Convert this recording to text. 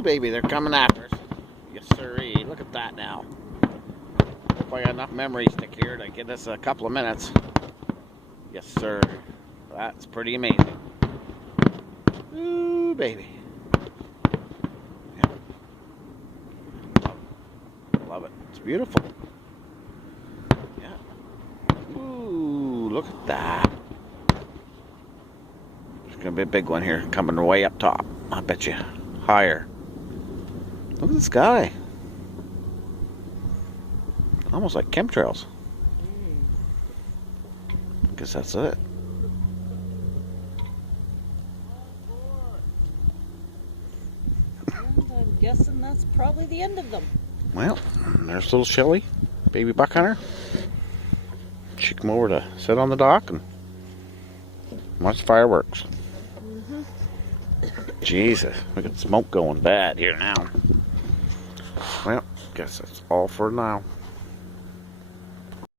Ooh, baby, they're coming after us. Yes, sirree. Look at that now. Hope I got enough memory stick here to get us a couple of minutes. Yes, sir. That's pretty amazing. Ooh, baby. Yeah. Love it. It's beautiful. Yeah. Ooh, look at that. There's going to be a big one here coming way up top. I bet you. Higher. Look at the sky. Almost like chemtrails. I guess that's it. And I'm guessing that's probably the end of them. Well, there's little Shelly, baby buck hunter. She come over to sit on the dock and watch fireworks. Jesus, we got smoke going bad here now. Well, guess that's all for now.